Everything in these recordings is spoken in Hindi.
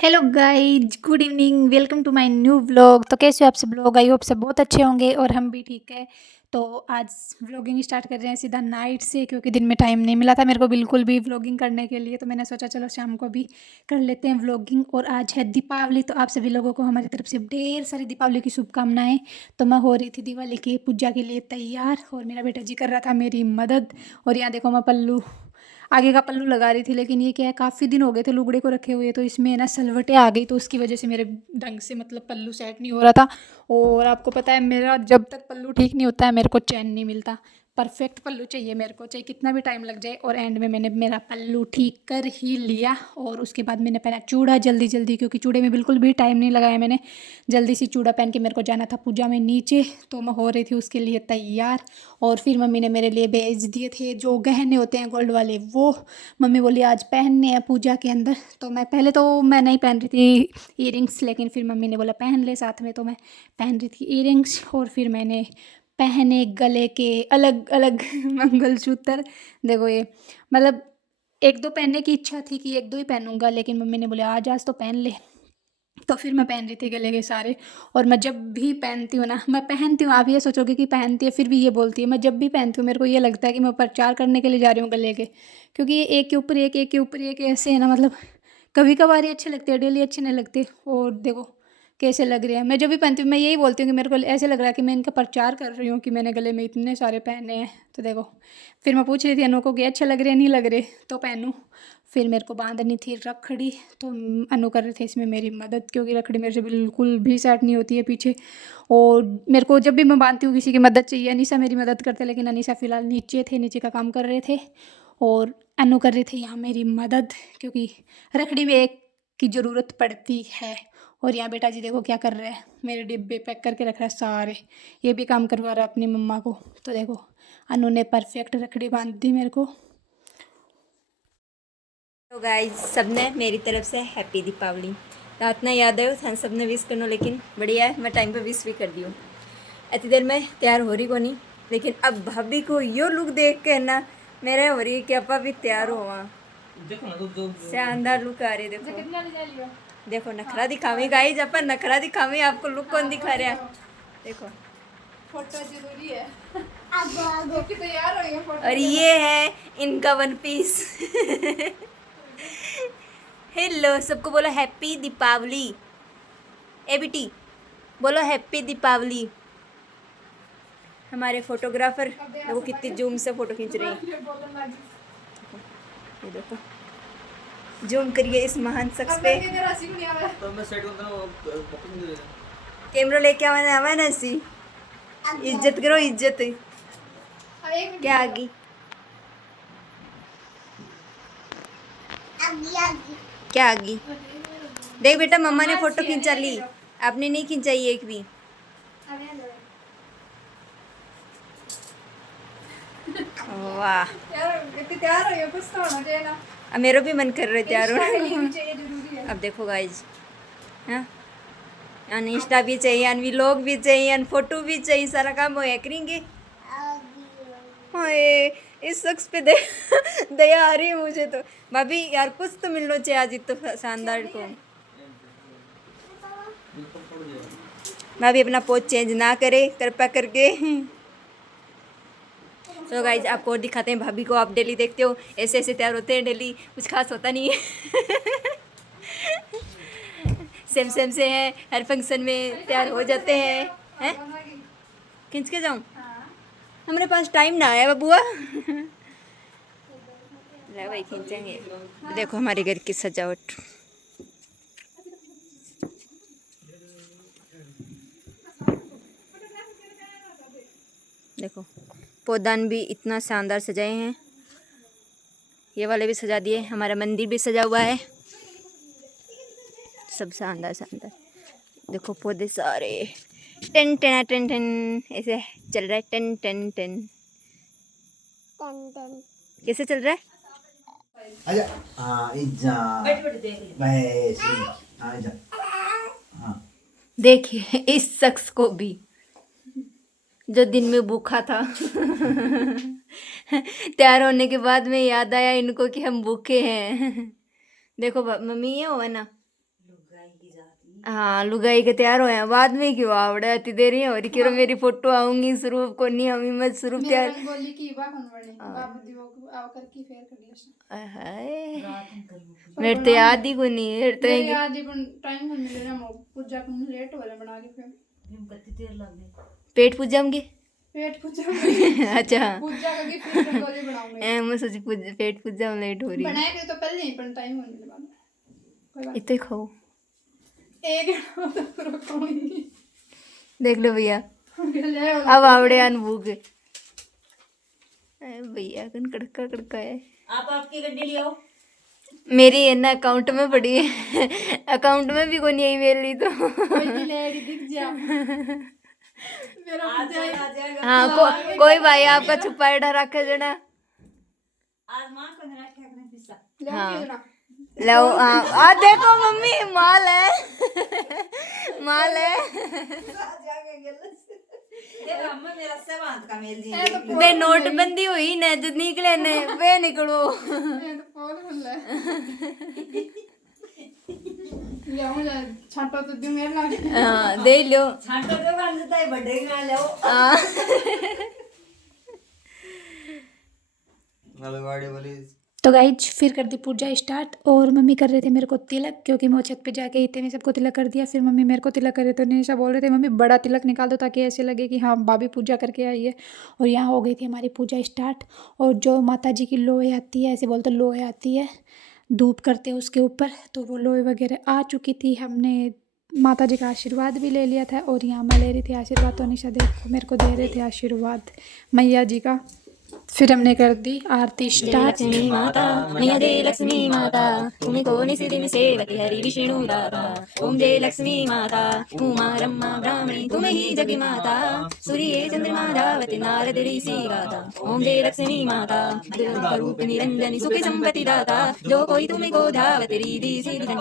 Hello guys, good evening, welcome to my new vlog. तो कैसे हो आप सब लोग? आई होप सब बहुत अच्छे होंगे और हम भी ठीक है। तो आज व्लॉगिंग स्टार्ट कर रहे हैं सीधा नाइट से, क्योंकि दिन में टाइम नहीं मिला था मेरे को बिल्कुल भी व्लॉगिंग करने के लिए। तो मैंने सोचा चलो शाम को भी कर लेते हैं व्लॉगिंग। और आज है दीपावली, तो आप सभी लोगों को हमारी तरफ से ढेर सारी दीपावली की शुभकामनाएं। तो मैं हो रही थी दिवाली की पूजा के लिए तैयार और मेरा बेटा जी कर रहा था मेरी मदद। और यहाँ देखो मैं पल्लू, आगे का पल्लू लगा रही थी, लेकिन ये क्या है, काफ़ी दिन हो गए थे लुगड़े को रखे हुए, तो इसमें ना सलवटें आ गई, तो उसकी वजह से मेरे ढंग से मतलब पल्लू सेट नहीं हो रहा था। और आपको पता है मेरा जब तक पल्लू ठीक नहीं होता है मेरे को चैन नहीं मिलता। परफेक्ट पल्लू चाहिए मेरे को, चाहे कितना भी टाइम लग जाए। और एंड में मैंने मेरा पल्लू ठीक कर ही लिया। और उसके बाद मैंने पहना चूड़ा जल्दी जल्दी, क्योंकि चूड़े में बिल्कुल भी टाइम नहीं लगाया मैंने। जल्दी सी चूड़ा पहन के मेरे को जाना था पूजा में नीचे, तो मैं हो रही थी उसके लिए तैयार। और फिर मम्मी ने मेरे लिए भेज दिए थे जो गहने होते हैं गोल्ड वाले, वो मम्मी बोली आज पहनने हैं पूजा के अंदर। तो मैं पहले तो मैं नहीं पहन रही थी ईयरिंग्स, लेकिन फिर मम्मी ने बोला पहन ले साथ में, तो मैं पहन रही थी ईयरिंग्स। और फिर मैंने पहने गले के अलग अलग मंगलसूत्र। देखो ये, मतलब एक दो पहनने की इच्छा थी कि एक दो ही पहनूंगा, लेकिन मम्मी ने बोला आज तो पहन ले। तो फिर मैं पहन रही थी गले के सारे। और मैं जब भी पहनती हूँ ना, मैं पहनती हूँ, आप ये सोचोगे कि पहनती है फिर भी ये बोलती है, मैं जब भी पहनती हूँ मेरे को ये लगता है कि मैं प्रचार करने के लिए जा रही हूँ गले के। क्योंकि ये एक के ऊपर एक, एक के ऊपर एक ऐसे है ना, मतलब कभी कभार ही अच्छे लगते हैं, डेली अच्छे नहीं लगते। और देखो कैसे लग रहे हैं, मैं जब भी पहनती हूँ मैं यही बोलती हूँ कि मेरे को ऐसे लग रहा है कि मैं इनका प्रचार कर रही हूँ कि मैंने गले में इतने सारे पहने हैं। तो देखो, फिर मैं पूछ रही थी अनु को कि अच्छे लग रहे हैं नहीं लग रहे, तो पहनूँ। फिर मेरे को बांधनी थी रखड़ी, तो अनु कर रहे थे इसमें मेरी मदद, क्योंकि रखड़ी मेरे से बिल्कुल भी सेट नहीं होती है पीछे। और मेरे को जब भी मैं बांधती हूँ किसी की मदद चाहिए, अनीसा मेरी मदद करते, लेकिन अनीसा फ़िलहाल नीचे थे, नीचे का काम कर रहे थे। और अनु कर रहे थे यहाँ मेरी मदद, क्योंकि रखड़ी में एक की ज़रूरत पड़ती है। और यहाँ बेटा जी देखो क्या कर रहे हैं, मेरे डिब्बे पैक करके रख रहा है सारे, ये भी काम करवा रहा है अपनी मम्मा को। तो देखो अनु ने परफेक्ट रखड़ी बांध दी मेरे को। तो गाइज सबने मेरी तरफ से हैप्पी दीपावली। रात ना याद आयो था सबने विश करना, लेकिन बढ़िया है मैं टाइम पे विश भी कर दी हूँ। इतनी देर में तैयार हो रही को नहीं, लेकिन अब भाभी को यो लुक देख के ना मेरे हो रही है कि अपा भी तैयार हो वहाँ। शानदार लुक आ रही है। देखो देखो नखरा दिखावी गाइज, अपन नखरा दिखावी, आपको लुक कौन दिखा रहा है। देखो फोटो जरूरी है। क्योंकि तैयार हो गए फोटो और ये है इनका वन पीस। हेलो सबको बोलो हैप्पी दीपावली। ए बेटी बोलो हैप्पी दीपावली। हमारे फोटोग्राफर देखो कितनी जूम से फोटो खींच रहे हैं। ये देखो जूम करिए इस महान शख्स पे। कैमरा लेके आवा आवा ना सी, इज्जत करो इज्जत। क्या आगी क्या आगी। देख बेटा मम्मा ने फोटो खींचा ली, आपने नहीं खींचाई एक भी। वाह तैयार हो गए, कुछ तो होना चाहिए ना। अब मेरा भी मन कर रहा है तैयार होना। अब देखो गाइज, हाँ अन इंस्टा भी चाहिए, अन व्लॉग भी चाहिए, अन फोटो भी चाहिए, सारा काम वो करेंगे। हाय इस शख्स पे दया आ रही है मुझे तो। भाभी यार कुछ तो मिलना चाहिए आज इतना शानदार को। भाभी अपना पोज चेंज ना करे कृपया करके। तो गाइज आपको और दिखाते हैं भाभी को, आप डेली देखते हो ऐसे ऐसे तैयार होते हैं डेली, कुछ खास होता नहीं है। सेम सेम से हैं, हर फंक्शन में तैयार हो जाते हैं। खींच के जाऊँ? हमारे पास टाइम ना है बबुआ। भाई खींचेंगे। देखो हमारे घर की सजावट, देखो पौधान भी इतना शानदार सजाए हैं, ये वाले भी सजा दिए, हमारा मंदिर भी सजा हुआ है, सब शानदार शानदार। देखो पौधे सारे टन टन टन टन ऐसे चल रहा है, टन टन टन कैसे चल रहा है। आजा हाँ इजा बस आजा हाँ। देखिए इस शख्स को भी जो दिन में भूखा था। तैयार होने के बाद में याद आया इनको कि हम भूखे हैं। देखो मम्मी ये हो ना, हाँ लुगाई के तैयार होया बाद में क्यों आवड़े अति देरी और क्यों मेरी फोटो आऊंगी स्वरूप को नहीं हमी मत स्वरूप तैयार रंगोली की बा बनवानी बाबू दियो आव करके फेर कर लिया हाय मेरे तो याद ही को नहीं है तो मेरे आज ही टाइम में मिले ना पूजा को लेट वाला बना के फिर पेट पूजाऊंगी पेट पूजा अच्छा पूजा करके फिर रंगोली बनाऊंगी मैं सोची पेट पूजा में लेट हो रही बनाए के तो पहले ही पर टाइम होने वाला कोई बात इतने खाओ एक तो पूरा खाऊंगी देख लो भैया ले अब आवड़े अनुभूख भैया कन कड़का कड़का है आप आपकी गड्डी ले आओ। मेरी है ना अकाउंट में पड़ी है अकाउंट में भी कोई नहीं आई मेरी तो कोई भी ले दिख जा मेरा पूजा आ जाएगा। हाँ कोई भाई आपका छुपा रखे देना आज माँ को नहीं रखा अपने पिस्सा। ले हाँ। ना लो हाँ आ देखो मम्मी माल है माल है देखो अम्मा मेरा सेवांत का मेल जी। वे नोटबंदी हुई न जो निकले ने वे निकलो ये तो कौन बोल रहा है या मुझे छांटो तो दियो मेरे लागे हाँ दे लो छांटो जो बन जाता है बर्थडे का ले आओ। हाँ तो गाइज फिर कर दी पूजा स्टार्ट और मम्मी कर रहे थे मेरे को तिलक क्योंकि मैं छत पे जाके इतने में सबको तिलक कर दिया फिर मम्मी मेरे को तिलक कर रहे थे निशा बोल रहे थे मम्मी बड़ा तिलक निकाल दो ताकि ऐसे लगे कि हाँ भाभी पूजा करके आई है और यहाँ हो गई थी हमारी पूजा स्टार्ट और जो माता जी की लोहे आती है ऐसे बोलते लोहे आती है धूप करते हैं उसके ऊपर तो वो लोहे वगैरह आ चुकी थी हमने माता जी का आशीर्वाद भी ले लिया था और यहाँ मैं ले रही थी आशीर्वाद तो निशा देखो मेरे को दे रहे थे आशीर्वाद मैया जी का फिर हमने कर दी आरती स्टार्ट लक्ष्मी माता मैया दे लक्ष्मी माता तुम्हें कौन सी दिन सेवती हरि विष्णु दाता ओम जय लक्ष्मी माता उमा ब्रह्मा ब्राह्मणी तुम्हें ही जगी माता सूर्य चंद्रमा धावति नारद ऋषि गाता ओम जय लक्ष्मी माता रूप निरंजनी सुख संपत्ति दाता जो कोई तुम्हें को धावति रिधि सिद्धि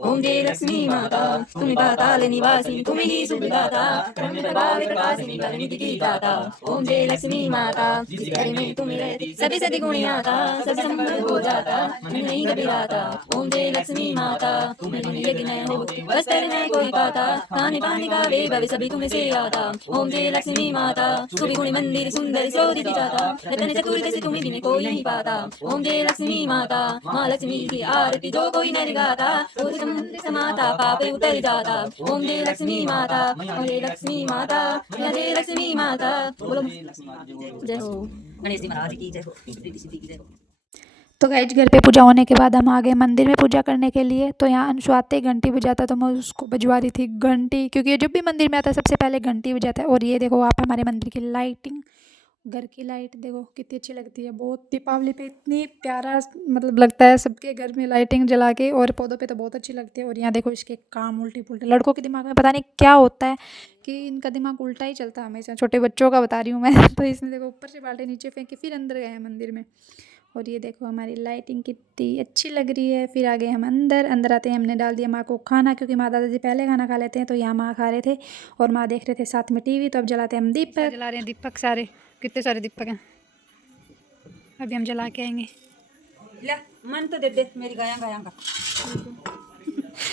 ओम जय लक्ष्मी माता तुम्हें पाताल निवासिनी तुम्हें ही सुख दाता ब्रह्म प्रभावित प्रकाशिनी परिणिति की दाता ओम जय लक्ष्मी माता में तुम्हें रहती सभी सदी गुणी आता सब संभव हो जाता नहीं कभी आता ओम जय लक्ष्मी माता तुम्हें यज्ञ न हो वस्त्र न कोई पाता खाने पानी का वैभव सभी तुम्हें से आता ओम जय लक्ष्मी माता सुबह गुणी मंदिर सुंदर शोधित जाता रतन चतुर्थ से तुम्हें भी कोई नहीं पाता ओम जय लक्ष्मी माता माँ लक्ष्मी की आरती जो कोई न गाता तो समुद्र समाता पाप उतर जाता ओम जय लक्ष्मी माता जय लक्ष्मी माता जय लक्ष्मी माता बोलो जय हो गणेश जी महाराज की जय हो रिद्धि सिद्धि की जय हो। तो गाइज घर पे पूजा होने के बाद हम आ गए मंदिर में पूजा करने के लिए तो यहाँ अंशु आते ही घंटी बजाता तो मैं उसको बजवा रही थी घंटी क्योंकि जब भी मंदिर में आता है सबसे पहले घंटी बजाता है और ये देखो आप हमारे मंदिर की लाइटिंग घर की लाइट देखो कितनी अच्छी लगती है बहुत दीपावली पे इतनी प्यारा मतलब लगता है सबके घर में लाइटिंग जला के और पौधों पे तो बहुत अच्छी लगती है और यहाँ देखो इसके काम उल्टी पुल्टे लड़कों के दिमाग में पता नहीं क्या होता है कि इनका दिमाग उल्टा ही चलता है हमेशा छोटे बच्चों का बता रही हूँ मैं तो इसने देखो ऊपर से बाल्टी नीचे फेंक के फिर अंदर गए हैं मंदिर में और ये देखो हमारी लाइटिंग कितनी अच्छी लग रही है फिर आ गए हम अंदर आते हैं हमने डाल दिया माँ को खाना क्योंकि माँ दादाजी पहले खाना खा लेते हैं तो यहाँ माँ खा रहे थे और माँ देख रहे थे साथ में टीवी तो अब जलाते हैं हम दीपक जला रहे हैं दीपक सारे कितने सारे दीपक हैं अभी हम जला के आएंगे ले मन तो दे मेरी गाया गाया का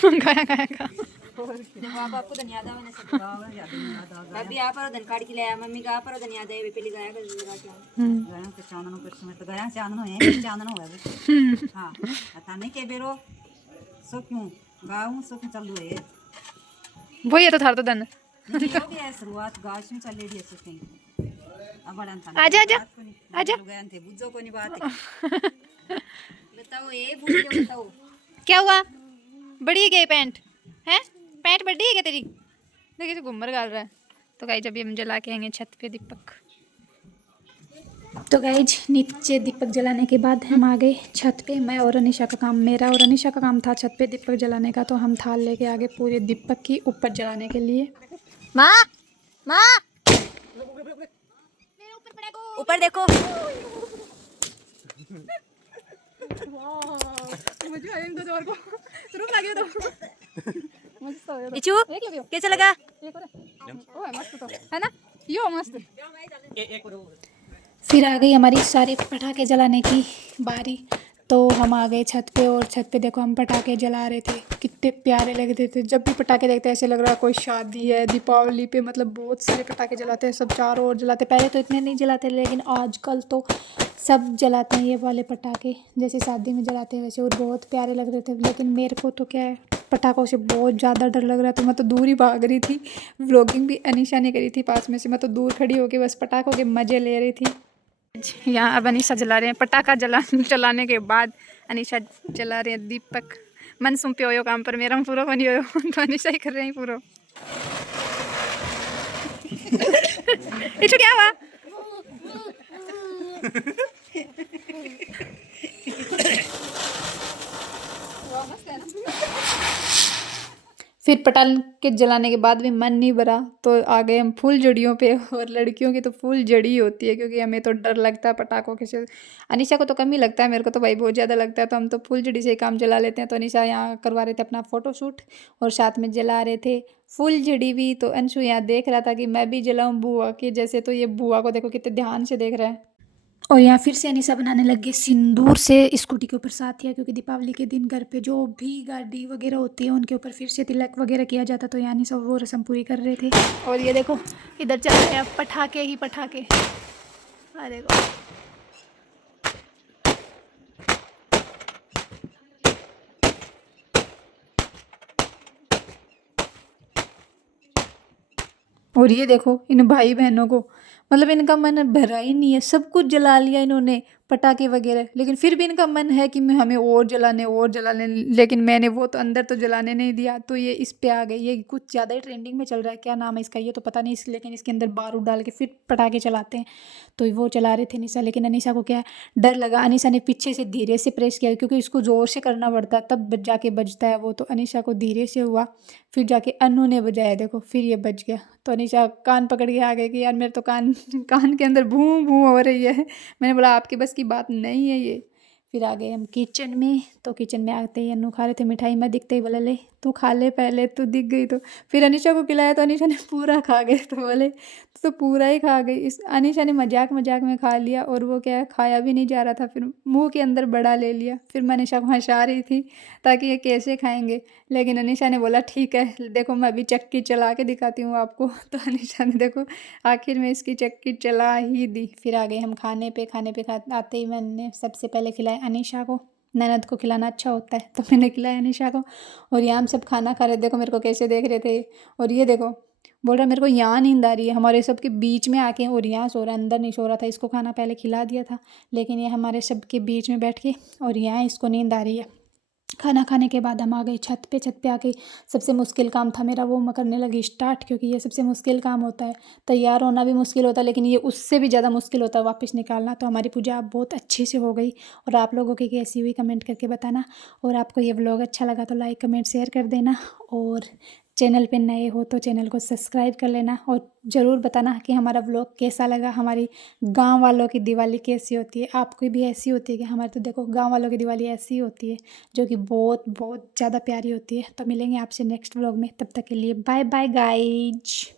गाया का बाबा आपको धनिया दा मैंने सब गावा याद नहीं अभी आप और धन काट के लाया मम्मी का आप और धनिया दे पहले गाया का जरा क्या गाया के चानन को समय तो गाया चानन है चानन होवे हां पता नहीं के बेरो सो क्यों गाऊं सो क्यों चल रही है वही है तो थार तो धन जो भी है शुरुआत गाँव से चल रही है सो अब बड़ा था आजा आजा आजा गए थे बुझो कोई बात बताओ ये बुझ के बताओ क्या हुआ बड़ी गई पैंट है पैंट बड़ी है क्या तेरी देखिए घूमर गाल रहा है तो गाइज अभी हम जला के आएंगे छत पे दीपक तो गाइज नीचे दीपक जलाने के बाद हम आ गए छत पे मैं और अनिशा का काम मेरा और अनिशा का काम था छत पे दीपक जलाने का तो हम थाल लेके आगे पूरे दीपक की ऊपर जलाने के लिए माँ माँ ऊपर देखो इचू कैसा लगा है ना यो मस्त फिर आ गई हमारी सारे पटाखे जलाने की बारी तो हम आ गए छत पे और छत पे देखो हम पटाखे जला रहे थे, कितने प्यारे लग रहे थे। जब भी पटाखे देखते हैं ऐसे लग रहा है कोई शादी है। दीपावली पे मतलब बहुत सारे पटाखे जलाते हैं, सब चारों ओर जलाते। पहले तो इतने नहीं जलाते लेकिन आजकल तो सब जलाते हैं ये वाले पटाखे, जैसे शादी में जलाते हैं वैसे, और बहुत प्यारे लग रहे थे। लेकिन मेरे को तो क्या है, पटाखों से बहुत ज़्यादा डर लग रहा था। मैं तो दूर ही भाग रही थी। व्लॉगिंग भी अनीशा ने करी थी पास में से, मैं तो दूर खड़ी होके बस पटाखों के मज़े ले रही थी। यहाँ अब अनीशा जला रहे हैं पटाखा। जलाने के बाद अनीशा जला रहे हैं दीपक। मन सुन पे हो काम पर मेरा पूरा बनी हो तो अनीशा ही कर रहे हैं पूरा। इशू क्या हुआ? फिर पटाखे जलाने के बाद भी मन नहीं भरा तो आ गए हम फूल जड़ियों पे। और लड़कियों की तो फूल जड़ी होती है, क्योंकि हमें तो डर लगता है पटाखों के से। अनीशा को तो कम ही लगता है, मेरे को तो भाई बहुत ज़्यादा लगता है, तो हम तो फूल जड़ी से ही काम चला लेते हैं। तो अनीशा यहाँ करवा रहे थे अपना फ़ोटोशूट और साथ में जला रहे थे फूल जड़ी भी। तो अंशु यहाँ देख रहा था कि मैं भी जलाऊँ बुआ के जैसे। तो ये बुआ को देखो कितने ध्यान से देख रहा है। और यहाँ फिर से अनीसा बनाने लग गए सिंदूर से स्कूटी के ऊपर साथिया, क्योंकि दीपावली के दिन घर पे जो भी गाड़ी वगैरह होती है उनके ऊपर फिर से तिलक वगैरह किया जाता। तो यानी सब वो रस्म पूरी कर रहे थे। और ये देखो इधर चल रहे हैं पटाखे ही पटाखे। अरे देखो और ये देखो इन भाई बहनों को, मतलब इनका मन भरा ही नहीं है। सब कुछ जला लिया इन्होंने पटाखे वगैरह, लेकिन फिर भी इनका मन है कि हमें और जलाने। लेकिन मैंने वो तो अंदर तो जलाने नहीं दिया। तो ये इस पे आ गए, ये कुछ ज़्यादा ही ट्रेंडिंग में चल रहा है, क्या नाम है इसका ये तो पता नहीं, लेकिन इसके अंदर बारूद डाल के फिर पटाखे चलाते हैं। तो वो चला रहे थे अनीसा, लेकिन अनीसा को क्या है, डर लगा। अनीसा ने पीछे से धीरे से प्रेस किया, क्योंकि इसको ज़ोर से करना पड़ता है तब जाके बजता है वो। तो अनीसा को धीरे से हुआ, फिर जाके अनु ने बजाया, देखो फिर ये बज गया। तो अनीशा कान पकड़ के आ गई कि यार मेरे तो कान के अंदर भूं भूं हो रही है। मैंने बोला आपकी बस की बात नहीं है ये। फिर आ गए हम किचन में। तो किचन में आते ही अनु खा रहे थे मिठाई, मैं दिखते ही बोले ले तू खा ले पहले, तू दिख गई तो। फिर अनीशा को खिलाया तो अनीशा ने पूरा खा गए। तो बोले तो पूरा ही खा गई। इस अनीशा ने मजाक में खा लिया, और वो क्या है खाया भी नहीं जा रहा था, फिर मुंह के अंदर बड़ा ले लिया। फिर मैं अनीशा को हंसा रही थी ताकि ये कैसे खाएंगे, लेकिन अनीशा ने बोला ठीक है देखो मैं अभी चक्की चला के दिखाती हूँ आपको। तो अनीशा ने देखो आखिर में इसकी चक्की चला ही दी। फिर आ गए हम खाने पे आते ही मैंने सबसे पहले खिलाया अनीशा को। ननद को खिलाना अच्छा होता है तो मैंने खिलाया अनीशा को। और यहाँ हम सब खाना खा रहे, देखो मेरे को कैसे देख रहे थे। और ये देखो बोल रहा मेरे को यहाँ नींद आ रही है, हमारे सबके बीच में आके। और यहाँ सो रहा है, अंदर नहीं सो रहा था। इसको खाना पहले खिला दिया था, लेकिन ये हमारे सबके बीच में बैठ के और यहाँ इसको नींद आ रही है। खाना खाने के बाद हम आ गए छत पे आके सबसे मुश्किल काम था मेरा, वो मैं करने लगी स्टार्ट, क्योंकि ये सबसे मुश्किल काम होता है। तैयार होना भी मुश्किल होता है, लेकिन ये उससे भी ज़्यादा मुश्किल होता है वापस निकालना। तो हमारी पूजा अब बहुत अच्छे से हो गई। और आप लोगों की कैसी हुई कमेंट करके बताना। और आपको ये व्लॉग अच्छा लगा तो लाइक कमेंट शेयर कर देना। और चैनल पे नए हो तो चैनल को सब्सक्राइब कर लेना। और ज़रूर बताना कि हमारा व्लॉग कैसा लगा, हमारी गांव वालों की दिवाली कैसी होती है, आपकी भी ऐसी होती है कि हमारे तो देखो गांव वालों की दिवाली ऐसी होती है जो कि बहुत बहुत ज़्यादा प्यारी होती है। तो मिलेंगे आपसे नेक्स्ट व्लॉग में, तब तक के लिए बाय बाय गाइज।